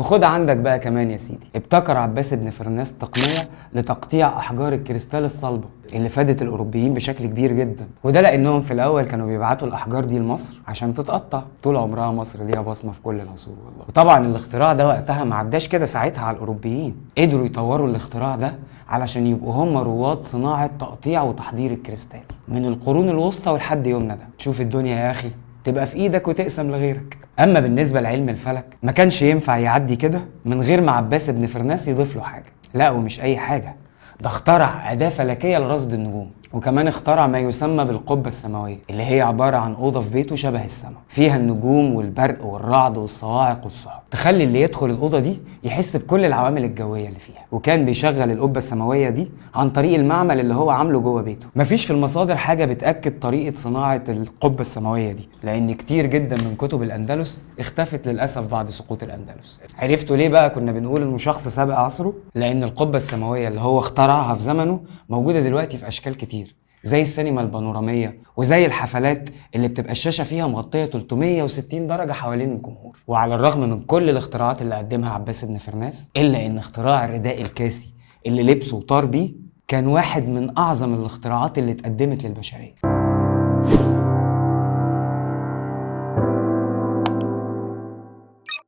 وخد عندك بقى كمان يا سيدي، ابتكر عباس بن فرناس تقنية لتقطيع أحجار الكريستال الصلبة اللي فادت الأوروبيين بشكل كبير جدا. وده لأنهم في الأول كانوا بيبعتوا الأحجار دي لمصر عشان تتقطع. طول عمرها مصر ليها بصمة في كل العصور والله. وطبعا الاختراع ده وقتها ما عداش كده ساعتها على الأوروبيين، قدروا يطوروا الاختراع ده علشان يبقوا هم رواد صناعة تقطيع وتحضير الكريستال من القرون الوسطى ولحد يومنا ده. شوف الدنيا يا أخي تبقى في ايدك وتقسم لغيرك. اما بالنسبه لعلم الفلك ما كانش ينفع يعدي كده من غير ما عباس بن فرناس يضيف له حاجه. لا ومش اي حاجه، ده اخترع اداه فلكيه لرصد النجوم، وكمان اخترع ما يسمى بالقبه السماويه اللي هي عباره عن اوضه في بيته شبه السماء فيها النجوم والبرق والرعد والصواعق والسحب، تخلي اللي يدخل الاوضه دي يحس بكل العوامل الجويه اللي فيها. وكان بيشغل القبه السماويه دي عن طريق المعمل اللي هو عامله جوه بيته. مفيش في المصادر حاجه بتاكد طريقه صناعه القبه السماويه دي، لان كتير جدا من كتب الاندلس اختفت للاسف بعد سقوط الاندلس. عرفتوا ليه بقى كنا بنقول انه شخص سابق عصره؟ لان القبه السماويه اللي هو اخترعها في زمنه موجوده دلوقتي في اشكال كتير، زي السينما البانوراميه وزي الحفلات اللي بتبقى الشاشه فيها مغطيه 360 درجه حوالين الجمهور. وعلى الرغم من كل الاختراعات اللي قدمها عباس بن فرناس، الا ان اختراع الرداء الكاسي اللي لبسه وطار بيه كان واحد من اعظم الاختراعات اللي اتقدمت للبشريه.